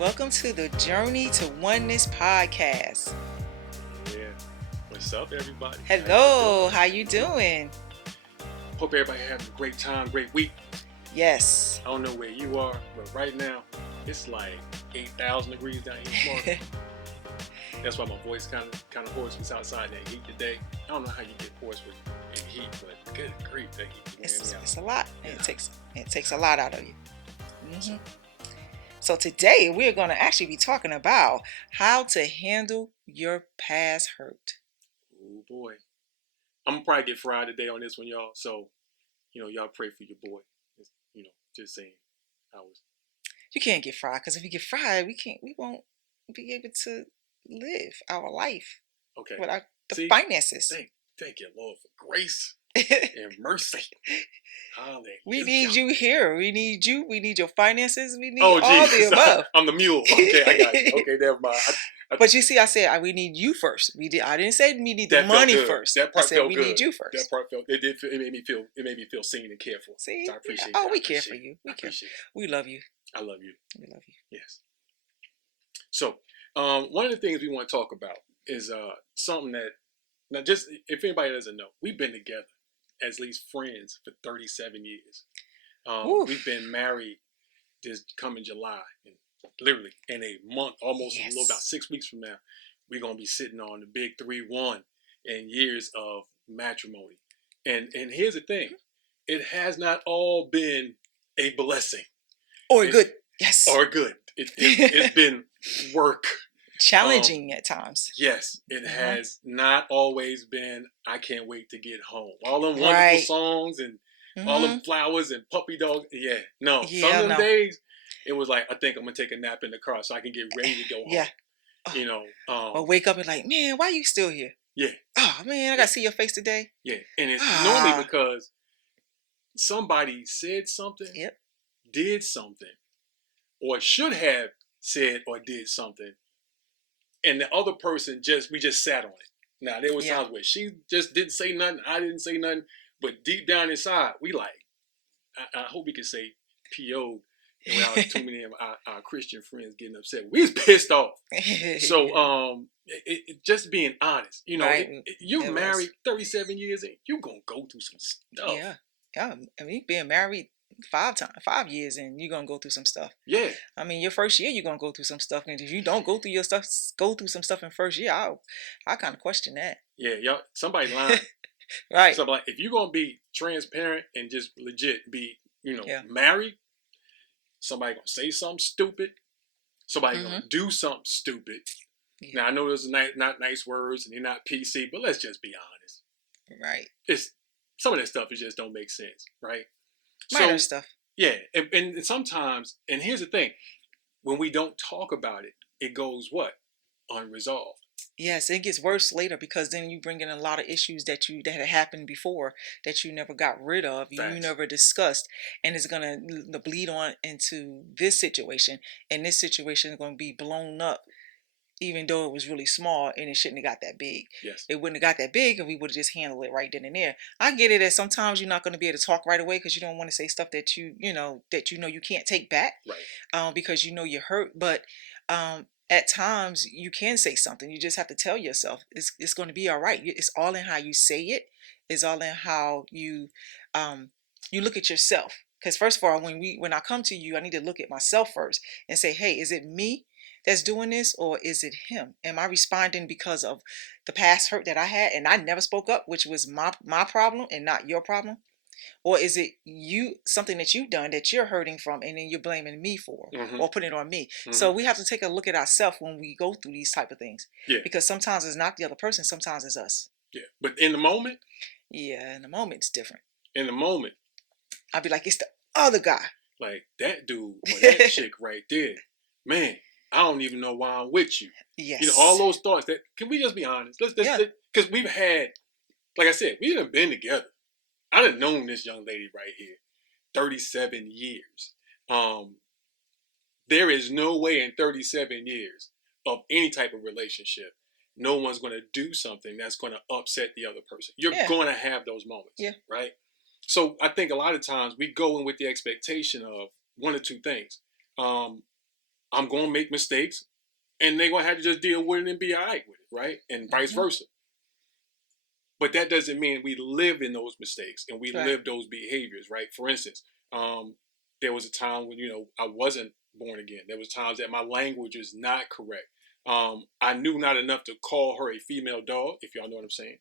Welcome to the Journey to Oneness podcast. Yeah. What's up, everybody? Hello, how you doing? Hope everybody having a great time, great week. Yes. I don't know where you are, but right now it's like 8,000 degrees down here in Florida. That's why my voice kind of hoarse. It's outside that heat today. I don't know how you get hoarse with heat, but good grief, that heat It's a lot. Yeah. It takes a lot out of you. Mm-hmm. So today we're going to actually be talking about how to handle your past hurt. Oh boy, I'm gonna probably get fried today on this one, y'all. So y'all pray for your boy. Just saying. You can't get fried because if you get fried, we won't be able to live our life without the finances. Thank you, Lord, for grace and mercy. Hallelujah. We need you here. We need you. We need your finances. We need all the above. I'm the mule. Okay, I got you. Okay, never mind. But you see, I said we need you first. I didn't say we need the money first. That part felt we good. Need you first. That part felt. It made me feel seen and cared for. See, so I appreciate. Oh, we care for you. We love you. I love you. We love you. Yes. So, one of the things we want to talk about is something that now, just if anybody doesn't know, we've been together as at least friends for 37 years. We've been married this coming July, and literally in a month, almost a little about 6 weeks from now, we're gonna be sitting on the big 3-1 in years of matrimony. And here's the thing, it has not all been a blessing or good. Yes. Or good. It's been work. Challenging at times. Yes, it has not always been. I can't wait to get home. All them wonderful songs and all them flowers and puppy dogs. Yeah, no. Some of them days, it was like, I think I'm gonna take a nap in the car so I can get ready to go home. Or wake up and like, man, why are you still here? Yeah. Oh man, I gotta see your face today. Yeah, and it's normally because somebody said something, did something, or should have said or did something. And the other person we just sat on it. Now, there were times where she just didn't say nothing, I didn't say nothing, but deep down inside, we like, I hope we can say P.O. and without too many of our Christian friends getting upset. We was pissed off. So, just being honest, you're married 37 years and you're going to go through some stuff. Yeah. I mean, being married 5 years and you're gonna go through some stuff. Yeah. I mean, your first year you're gonna go through some stuff, and if you don't go through some stuff in first year, I kind of question that. Yeah, y'all. Somebody lying. Right. So like, if you're gonna be transparent and just legit be, married, somebody gonna say something stupid. Somebody gonna do something stupid. Yeah. Now I know those are not nice words and they're not PC, but let's just be honest. Right. It's some of that stuff. It just don't make sense, right? Minor stuff. Yeah, and sometimes, and here's the thing, when we don't talk about it, it goes what? Unresolved. Yes, it gets worse later because then you bring in a lot of issues that had happened before that you never got rid of, you never discussed, and it's gonna bleed on into this situation, and this situation is gonna be blown up. Even though it was really small and it shouldn't have got that big. Yes. It wouldn't have got that big if we would have just handled it right then and there. I get it that sometimes you're not going to be able to talk right away because you don't want to say stuff that you can't take back. Right. Because you're hurt. But at times you can say something. You just have to tell yourself it's going to be all right. It's all in how you say it. It's all in how you look at yourself. Because first of all, when I come to you, I need to look at myself first and say, hey, is it me that's doing this, or is it him? Am I responding because of the past hurt that I had and I never spoke up, which was my problem and not your problem? Or is it something that you've done that you're hurting from and then you're blaming me for, or putting it on me? So we have to take a look at ourselves when we go through these type of things. Yeah. Because sometimes it's not the other person, sometimes it's us. Yeah. But in the moment? Yeah, in the moment it's different. In the moment, I'd be like, it's the other guy. Like that dude or that chick right there. Man, I don't even know why I'm with you. Yes. All those thoughts can we just be honest? Let's because we've had, like I said, we done been together. I done known this young lady right here 37 years. There is no way in 37 years of any type of relationship, no one's going to do something that's going to upset the other person. You're going to have those moments. Yeah. Right? So I think a lot of times we go in with the expectation of one or two things. I'm going to make mistakes, and they're going to have to just deal with it and be all right with it, right? And vice versa. But that doesn't mean we live in those mistakes and we live those behaviors, right? For instance, there was a time when, I wasn't born again. There was times that my language is not correct. I knew not enough to call her a female dog, if y'all know what I'm saying.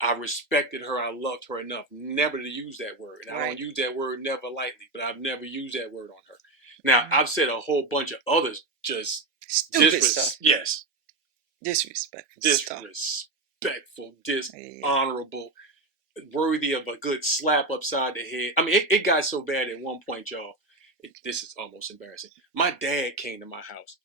I respected her. I loved her enough never to use that word. And I don't use that word never lightly, but I've never used that word on her. Now, I've said a whole bunch of others just stupid stuff. Yes. Disrespectful, dishonorable, worthy of a good slap upside the head. I mean, it got so bad at one point, y'all. This is almost embarrassing. My dad came to my house.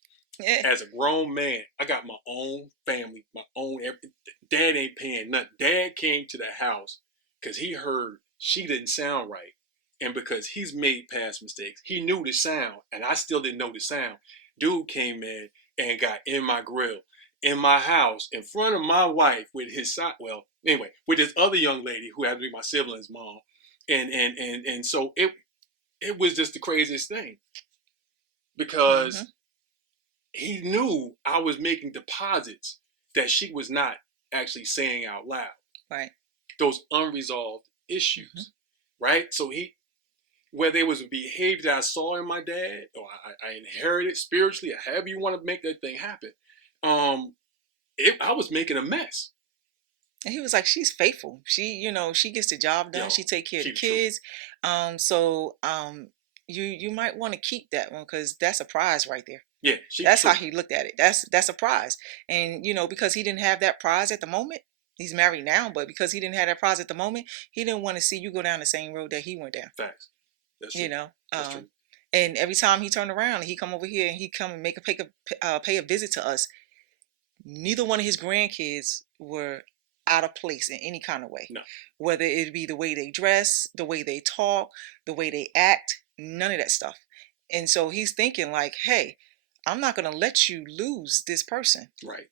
As a grown man, I got my own family, my own everything. Dad ain't paying nothing. Dad came to the house because he heard she didn't sound right. And because he's made past mistakes, he knew the sound, and I still didn't know the sound. Dude came in and got in my grill, in my house, in front of my wife with his side. Well, anyway, with this other young lady who happened to be my sibling's mom, and so it was just the craziest thing because he knew I was making deposits that she was not actually saying out loud. Right. Those unresolved issues. Right. So whether it was a behavior that I saw in my dad or I inherited spiritually or however you want to make that thing happen, I was making a mess. And he was like, she's faithful. She, she gets the job done. She take care of the kids. You might want to keep that one because that's a prize right there. Yeah, that's how he looked at it. That's a prize. And because he didn't have that prize at the moment, he's married now, but because he didn't have that prize at the moment, he didn't want to see you go down the same road that he went down. Facts. That's true. That's true. And every time he turned around, he come over here and he come and pay a visit to us. Neither one of his grandkids were out of place in any kind of way. No. Whether it be the way they dress, the way they talk, the way they act, none of that stuff. And so he's thinking like, hey, I'm not going to let you lose this person. Right.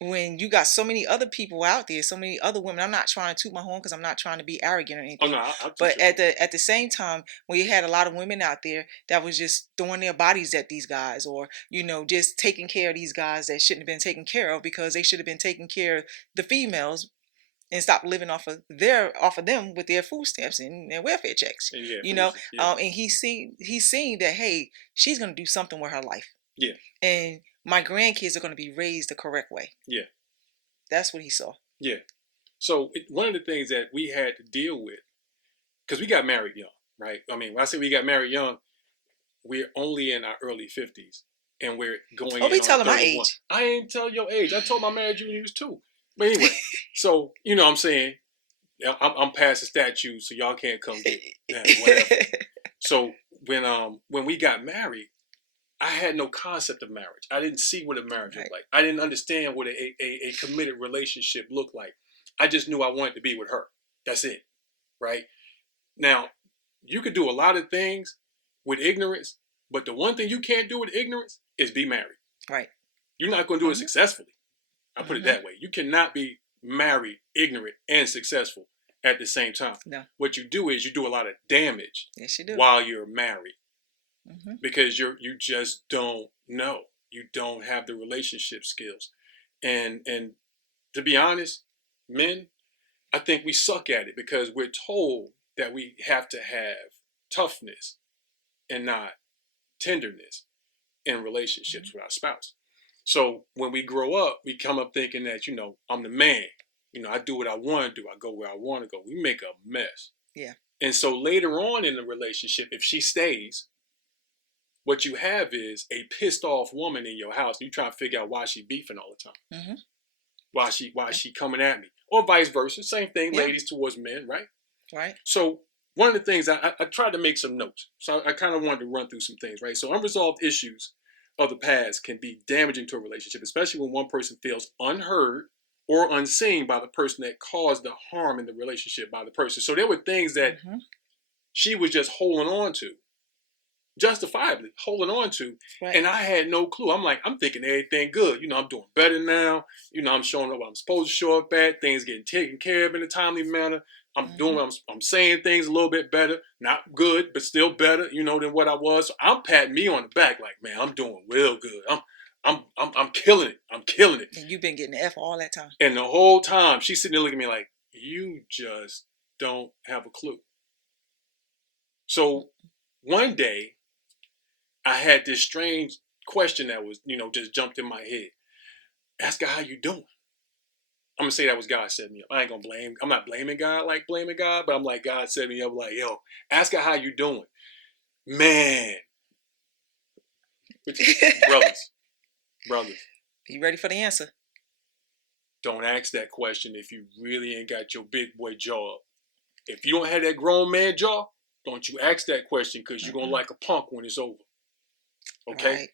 When you got so many other people out there, so many other women. I'm not trying to toot my horn because I'm not trying to be arrogant or anything. Oh, no, but at the same time, when you had a lot of women out there that was just throwing their bodies at these guys, or just taking care of these guys that shouldn't have been taken care of because they should have been taking care of the females and stop living off of them with their food stamps and their welfare checks. And he's seeing that, hey, she's gonna do something with her life. Yeah. And my grandkids are going to be raised the correct way. Yeah. That's what he saw. Yeah. So one of the things that we had to deal with, because we got married young, right? I mean, when I say we got married young, we're only in our early 50s. And we're going we telling my age. I ain't tell your age. I told my married you when you was 2. But anyway, so, you know what I'm saying? I'm past the statute, so y'all can't come get whatever. So when we got married, I had no concept of marriage. I didn't see what a marriage looked like. I didn't understand what a committed relationship looked like. I just knew I wanted to be with her. That's it. Right? Now, you could do a lot of things with ignorance, but the one thing you can't do with ignorance is be married. Right. You're not going to do it successfully. I put it that way. You cannot be married, ignorant, and successful at the same time. No. What you do is you do a lot of damage. Yes, you do. While you're married. Because you just don't know. You don't have the relationship skills. And to be honest, men, I think we suck at it because we're told that we have to have toughness and not tenderness in relationships with our spouse. So when we grow up, we come up thinking that, I'm the man. I do what I want to do. I go where I want to go. We make a mess. Yeah. And so later on in the relationship, if she stays, what you have is a pissed off woman in your house. And you trying to figure out why she beefing all the time. Why she coming at me. Or vice versa. Same thing, ladies towards men, right? Right. So one of the things, I tried to make some notes. So I kind of wanted to run through some things, right? So unresolved issues of the past can be damaging to a relationship, especially when one person feels unheard or unseen by the person that caused the harm in the relationship by the person. So there were things that she was just holding on to. Justifiably holding on to, and I had no clue. I'm thinking everything good. I'm doing better now. I'm showing up what I'm supposed to show up at. Things getting taken care of in a timely manner. I'm doing, I'm saying things a little bit better, not good, but still better, you know, than what I was. So I'm patting me on the back like, man, I'm doing real good. I'm killing it. I'm killing it. And you've been getting the F all that time. And the whole time she's sitting there looking at me like, you just don't have a clue. So one day I had this strange question that was, you know, just jumped in my head. Ask her how you doing. I'm gonna say that was God set me up. I ain't gonna blame. I'm not blaming God like blaming God, but I'm like, God set me up. Like, yo, ask her how you doing, man. brothers. You ready for the answer? Don't ask that question if you really ain't got your big boy jaw up. If you don't have that grown man jaw, don't you ask that question because you're gonna like a punk when it's over. Okay, right.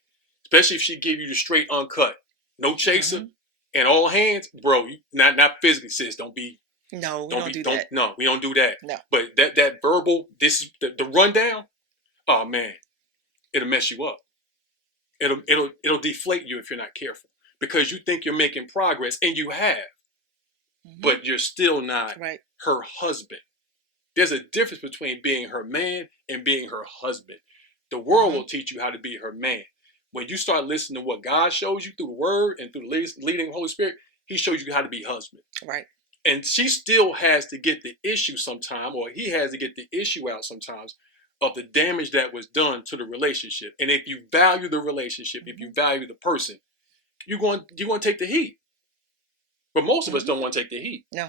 Especially if she give you the straight uncut, no chaser. And all hands, bro. Not physically, sis. Don't be. No, we don't do that. No, we don't do that. No. But that verbal, this is the rundown. Oh man, it'll mess you up. It'll deflate you if you're not careful because you think you're making progress and you have, but you're still not her husband. There's a difference between being her man and being her husband. The world will teach you how to be her man. When you start listening to what God shows you through the word and through the leading of the Holy Spirit, he shows you how to be husband. Right. And she still has to get the issue sometime, or he has to get the issue out sometimes of the damage that was done to the relationship. And if you value the relationship, if you value the person, you're going to take the heat. But most of us don't want to take the heat. No.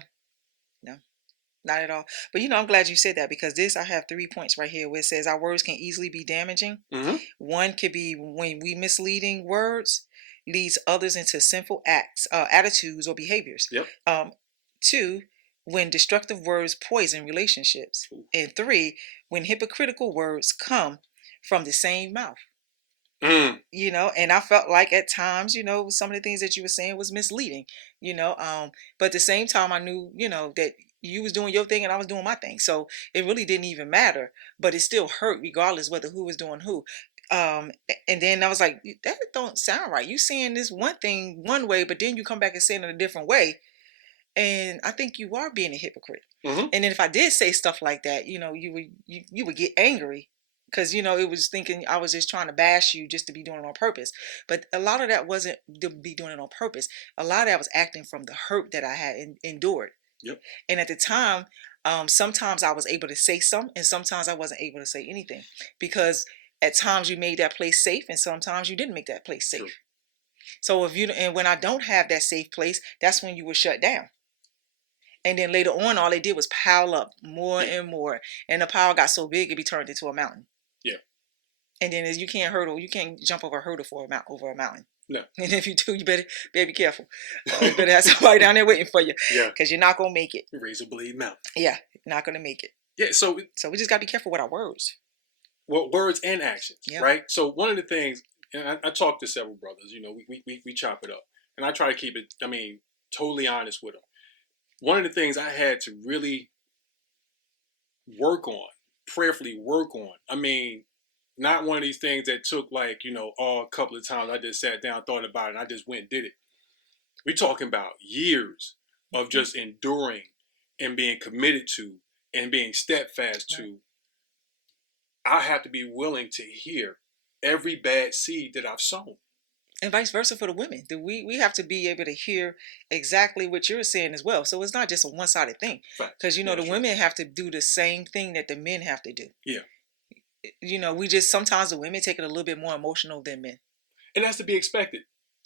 Not at all. But, you know, I'm glad you said that because I have 3 points right here where it says our words can easily be damaging. One could be when we misleading words leads others into sinful acts, attitudes, or behaviors. Yep. 2, when destructive words poison relationships. And 3, when hypocritical words come from the same mouth. You know, and I felt like at times, you know, some of the things that you were saying was misleading, you know, but at the same time I knew, you know, that you was doing your thing and I was doing my thing. So it really didn't even matter, but it still hurt regardless whether who was doing who. And then I was like, that don't sound right. You saying this one thing one way, but then you come back and saying it a different way. And I think you are being a hypocrite. And then if I did say stuff like that, you know, you would get angry. Because, you know, it was thinking I was just trying to bash you just to be doing it on purpose. But a lot of that wasn't to be doing it on purpose. A lot of that was acting from the hurt that I had endured. Yep. And at the time, sometimes I was able to say something and sometimes I wasn't able to say anything. Because at times you made that place safe and sometimes you didn't make that place safe. True. So when I don't have that safe place, that's when you were shut down. And then later on, all they did was pile up more and more. And the pile got so big, it be turned into a mountain. Yeah. And then you can't jump over a hurdle over a mountain. No. And if you do, you better be careful. You better have somebody down there waiting for you. Yeah. Because you're not going to make it. Razor blade mountain. Yeah. You're not going to make it. Yeah. So we just got to be careful with our words. Well, words and actions. Yeah. Right. So one of the things, and I talk to several brothers, you know, we chop it up. And I try to keep it, totally honest with them. One of the things I had to really work on, prayerfully work on, not one of these things that took like, you know, a couple of times I just sat down, thought about it, and I just went and did it. We're talking about years of just enduring and being committed to and being steadfast to. I have to be willing to hear every bad seed that I've sown. And vice versa for the women. We have to be able to hear exactly what you're saying as well. So it's not just a one-sided thing. Because, you know, the women have to do the same thing that the men have to do. Yeah. You know, sometimes the women take it a little bit more emotional than men. And that's to be expected.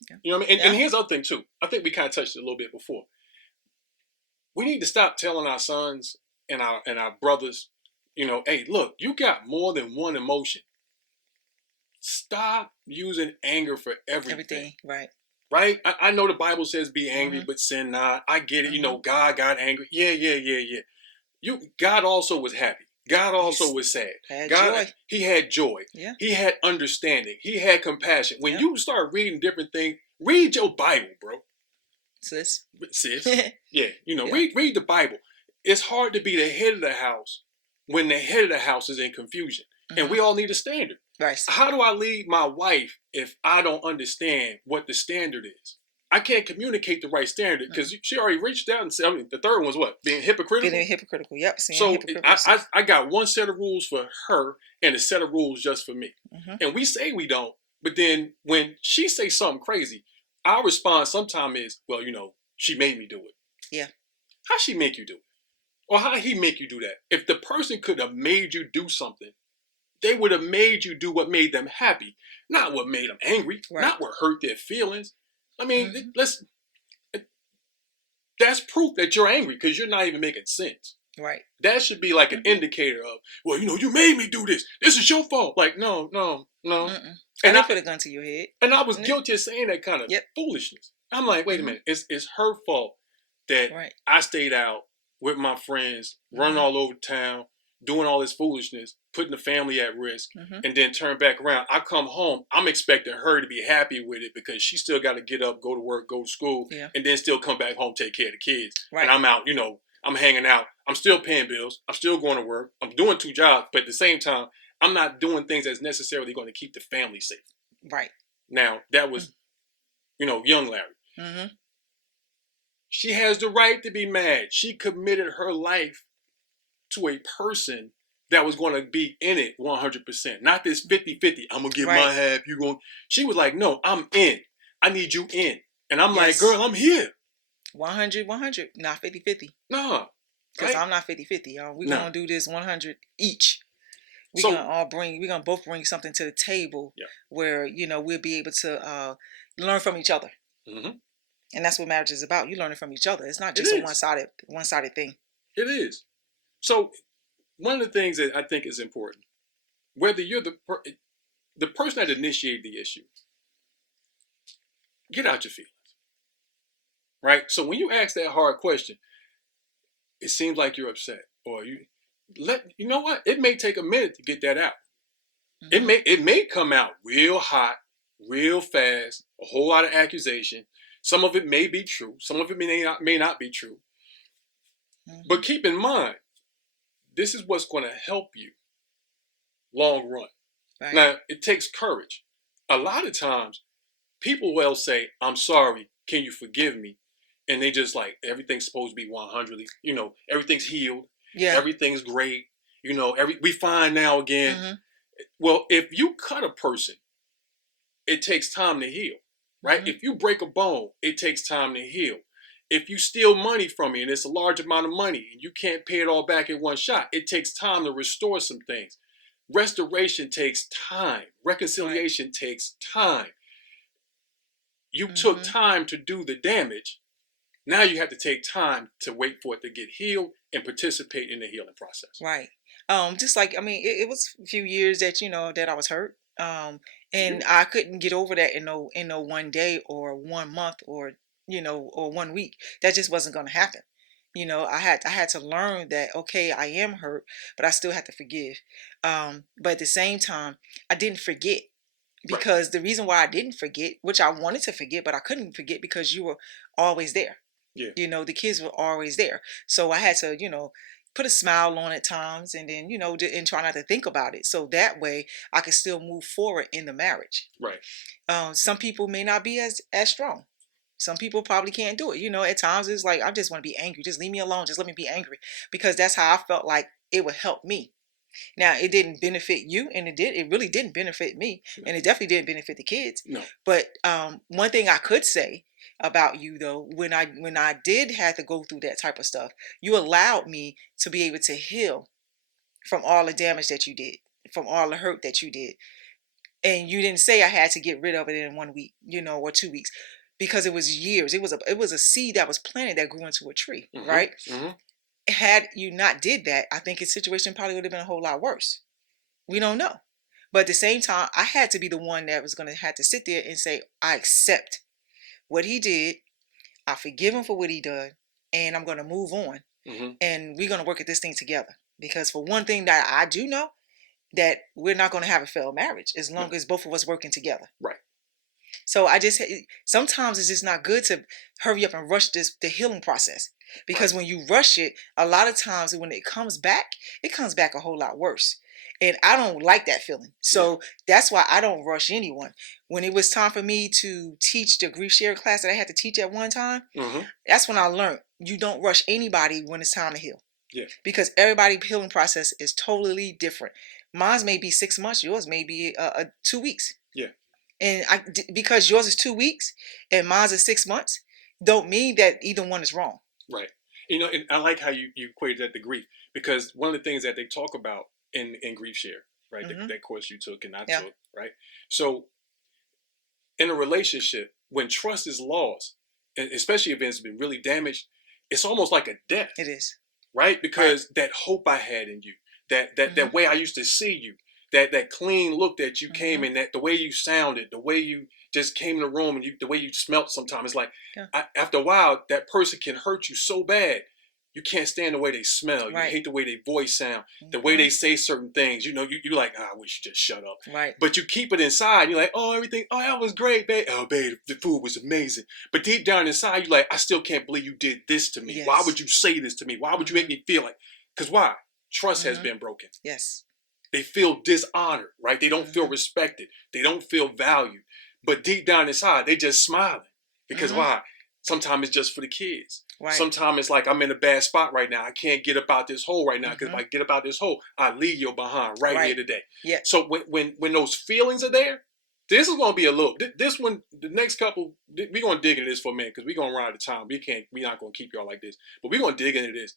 Yeah. You know what I mean? And here's the other thing, too. I think we kind of touched it a little bit before. We need to stop telling our sons and our brothers, you know, hey, look, you got more than one emotion. Stop using anger for everything. Right. Right? I know the Bible says be angry, but sin not. I get it. You know, God got angry. Yeah. God also was happy. God also was sad. Joy. He had joy. Yeah. He had understanding. He had compassion. When you start reading different things, read your Bible, bro. Sis. Yeah. You know, read the Bible. It's hard to be the head of the house when the head of the house is in confusion. And we all need a standard. Right. How do I lead my wife if I don't understand what the standard is? I can't communicate the right standard because she already reached out and said, I mean, the third one was what? Being hypocritical? Being hypocritical, yep. Seeing So hypocrisy. I got one set of rules for her and a set of rules just for me. And we say we don't, but then when she say something crazy, our response sometimes is, well, you know, she made me do it. Yeah. How she make you do it? Or how he make you do that? If the person could have made you do something, they would have made you do what made them happy, not what made them angry, not what hurt their feelings. I mean, that's proof that you're angry because you're not even making sense. Right. That should be like an indicator of, well, you know, you made me do this. This is your fault. Like, no. And I put a gun to your head. And I was guilty of saying that kind of foolishness. I'm like, wait a minute. It's her fault that I stayed out with my friends, running all over town, doing all this foolishness, putting the family at risk, and then turn back around. I come home, I'm expecting her to be happy with it because she still got to get up, go to work, go to school, and then still come back home, take care of the kids. And I'm out, you know, I'm hanging out. I'm still paying bills. I'm still going to work. I'm doing 2 jobs, but at the same time, I'm not doing things that's necessarily going to keep the family safe. Right. Now, that was, you know, young Larry. She has the right to be mad. She committed her life to a person that was going to be in it 100%. Not this 50-50. I'm going to get my half. You going. She was like, no, I'm in. I need you in. And I'm like, girl, I'm here. 100, not 50-50. No. Because I'm not 50-50. We're going to do this 100 each. We're gonna both bring something to the table where, you know, we'll be able to learn from each other. And that's what marriage is about. You learning from each other. It's not just a one-sided thing. It is. So one of the things that I think is important, whether you're the person that initiated the issue, get out your feelings. Right? So when you ask that hard question, it seems like you're upset, or you know what? It may take a minute to get that out. It may come out real hot, real fast, a whole lot of accusation. Some of it may be true. Some of it may not be true. But keep in mind, this is what's going to help you long run. Now, it takes courage. A lot of times, people will say, I'm sorry, can you forgive me? And they just like, everything's supposed to be 100. You know, everything's healed. Yeah. Everything's great. You know, we fine now again. Well, if you cut a person, it takes time to heal, right? If you break a bone, it takes time to heal. If you steal money from me and it's a large amount of money and you can't pay it all back in one shot, it takes time to restore some things. Restoration takes time. Reconciliation takes time. You took time to do the damage. Now you have to take time to wait for it to get healed and participate in the healing process. Right. Just like, I mean, it was a few years that, you know, that I was hurt. And I couldn't get over that in no one day or 1 month or, you know, or 1 week. That just wasn't going to happen. You know, I had to learn that, okay, I am hurt, but I still have to forgive. But at the same time, I didn't forget. Because the reason why I didn't forget, which I wanted to forget, but I couldn't forget because you were always there. Yeah. You know, the kids were always there. So I had to, you know, put a smile on at times and then, you know, and try not to think about it. So that way I could still move forward in the marriage. Right. Some people may not be as strong. Some people probably can't do it. You know, at times it's like, I just want to be angry. Just leave me alone. Just let me be angry. Because that's how I felt like it would help me. Now, it didn't benefit you, and it really didn't benefit me, and it definitely didn't benefit the kids. No. But one thing I could say about you, though, when I did have to go through that type of stuff, you allowed me to be able to heal from all the damage that you did, from all the hurt that you did. And you didn't say I had to get rid of it in 1 week, you know, or 2 weeks, because it was years. It was a seed that was planted that grew into a tree, right? Had you not did that, I think his situation probably would have been a whole lot worse. We don't know. But at the same time, I had to be the one that was going to have to sit there and say, I accept what he did. I forgive him for what he done. And I'm going to move on. And we're going to work at this thing together. Because for one thing that I do know, that we're not going to have a failed marriage as long as both of us working together. Right. So sometimes it's just not good to hurry up and rush the healing process. Because when you rush it, a lot of times when it comes back a whole lot worse. And I don't like that feeling. So that's why I don't rush anyone. When it was time for me to teach the grief share class that I had to teach at one time, that's when I learned you don't rush anybody when it's time to heal. Yeah. Because everybody's healing process is totally different. Mine's may be 6 months, yours may be 2 weeks. Yeah. And because yours is 2 weeks and mine's is 6 months, don't mean that either one is wrong. Right. You know, and I like how you equated that to grief, because one of the things that they talk about in grief share, right? That course you took and I took, right? So in a relationship, when trust is lost, and especially if it's been really damaged, it's almost like a death. It is. Right? Because that hope I had in you, that way I used to see you, that clean look that you came in, that the way you sounded, the way you just came in the room, and the way you smelt sometimes, it's like after a while that person can hurt you so bad. You can't stand the way they smell. You hate the way their voice sound, the way they say certain things. You know, you're like, I wish you just shut up. Right. But you keep it inside. You're like, oh, everything. Oh, that was great, babe. Oh, babe, the food was amazing. But deep down inside, you're like, I still can't believe you did this to me. Yes. Why would you say this to me? Why would you make me feel like? Because why? Trust has been broken. Yes. They feel dishonored, right? They don't feel respected. They don't feel valued. But deep down inside, they just smiling. Because why? Sometimes it's just for the kids. Right. Sometimes it's like, I'm in a bad spot right now. I can't get up out this hole right now, because if I get up out this hole, I leave you behind right here today. Yeah. So when those feelings are there, this is going to be a little, this one, the next couple, we're going to dig into this for a minute, because we're going to run out of time. We're not going to keep y'all like this, but we're going to dig into this,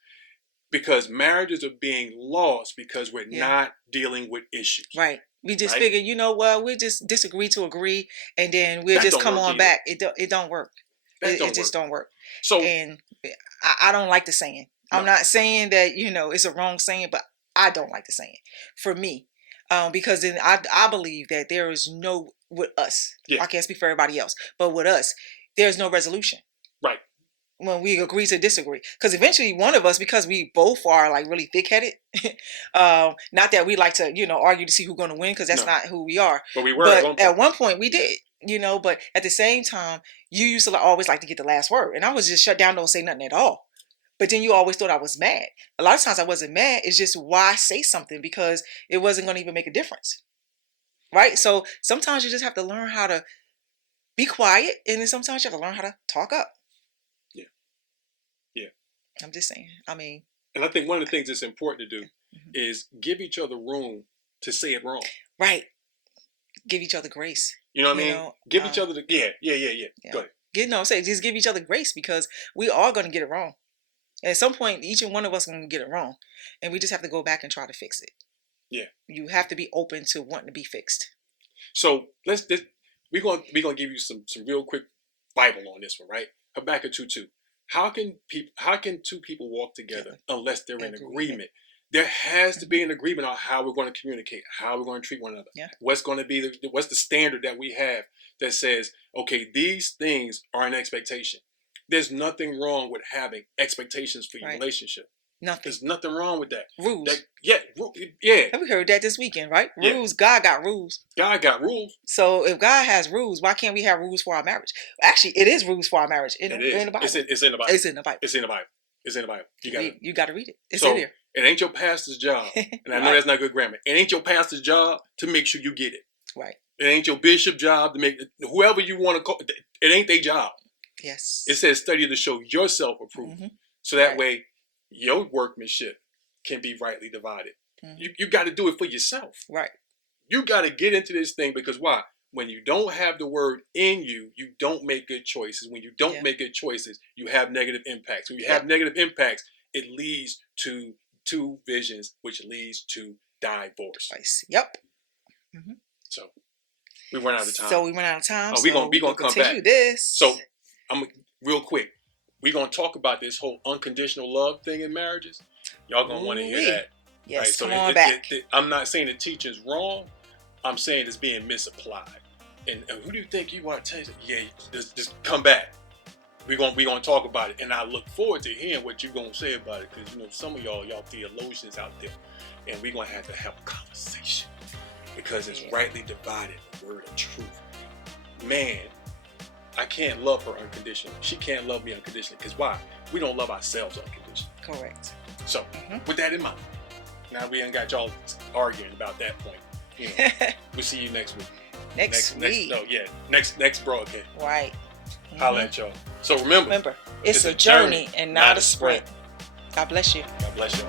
because marriages are being lost because we're not dealing with issues. Right. We just figure, you know what, we'll just disagree to agree, and then we'll just come on back. It don't work. It just don't work. So, and I don't like the saying. I'm not saying that, you know, it's a wrong saying, but I don't like the saying for me. Because then I believe that there is no, with us, I can't speak for everybody else, but with us, there's no resolution. Right. When we agree to disagree. Because eventually one of us, because we both are like really thick-headed, not that we like to, you know, argue to see who's going to win, because that's not who we are. But we were but at one point we did. You know, but at the same time, you used to always like to get the last word. And I was just shut down, don't say nothing at all. But then you always thought I was mad. A lot of times I wasn't mad. It's just why say something, because it wasn't going to even make a difference. Right? So sometimes you just have to learn how to be quiet. And then sometimes you have to learn how to talk up. Yeah. Yeah. I'm just saying. I mean. And I think one of the things that's important to do is give each other room to say it wrong. Right. Give each other grace. You know what I mean? Give each other the Go ahead. Say just give each other grace, because we are going to get it wrong. At some point, each and one of us are going to get it wrong, and we just have to go back and try to fix it. Yeah. You have to be open to wanting to be fixed. So we're gonna give you some real quick Bible on this one, right? Habakkuk 2:2. How can two people walk together unless they're in agreement? There has to be an agreement on how we're going to communicate, how we're going to treat one another. Yeah. What's going to be what's the standard that we have that says, okay, these things are an expectation. There's nothing wrong with having expectations for your relationship. Nothing. There's nothing wrong with that. Rules. Have we heard that this weekend, right? Rules. God got rules. God got rules. So if God has rules, why can't we have rules for our marriage? Actually, it is rules for our marriage in the Bible. It's in the Bible. It's in the Bible. It's in the Bible. It's in the Bible. You got to read it. It's in there. It ain't your pastor's job, and I know that's not good grammar. It ain't your pastor's job to make sure you get it. Right. It ain't your bishop's job to make whoever you want to call. It ain't their job. Yes. It says study to show yourself approved, so that way your workmanship can be rightly divided. You got to do it for yourself. Right. You got to get into this thing, because why? When you don't have the word in you, you don't make good choices. When you don't make good choices, you have negative impacts. When you have negative impacts, it leads to two visions, which leads to divorce. Yep. So we run out of time. We're gonna come back. This. So I'm real quick. We're gonna talk about this whole unconditional love thing in marriages. Y'all gonna want to hear that. Yes. Right? So come on back. I'm not saying the teaching's wrong. I'm saying it's being misapplied. And who do you think you want to tell? Yeah, just come back. We're gonna talk about it, and I look forward to hearing what you're gonna say about it, because you know some of y'all theologians out there, and we're gonna have to have a conversation, because it's rightly divided, the word of truth. Man, I can't love her unconditionally. She can't love me unconditionally, because why? We don't love ourselves unconditionally. Correct. So with that in mind, Now we ain't got y'all arguing about that point. You know, we'll see you next week. Next week. Next broadcast. Right. Holla at y'all. So remember, it's a journey and not a sprint. God bless you. God bless y'all.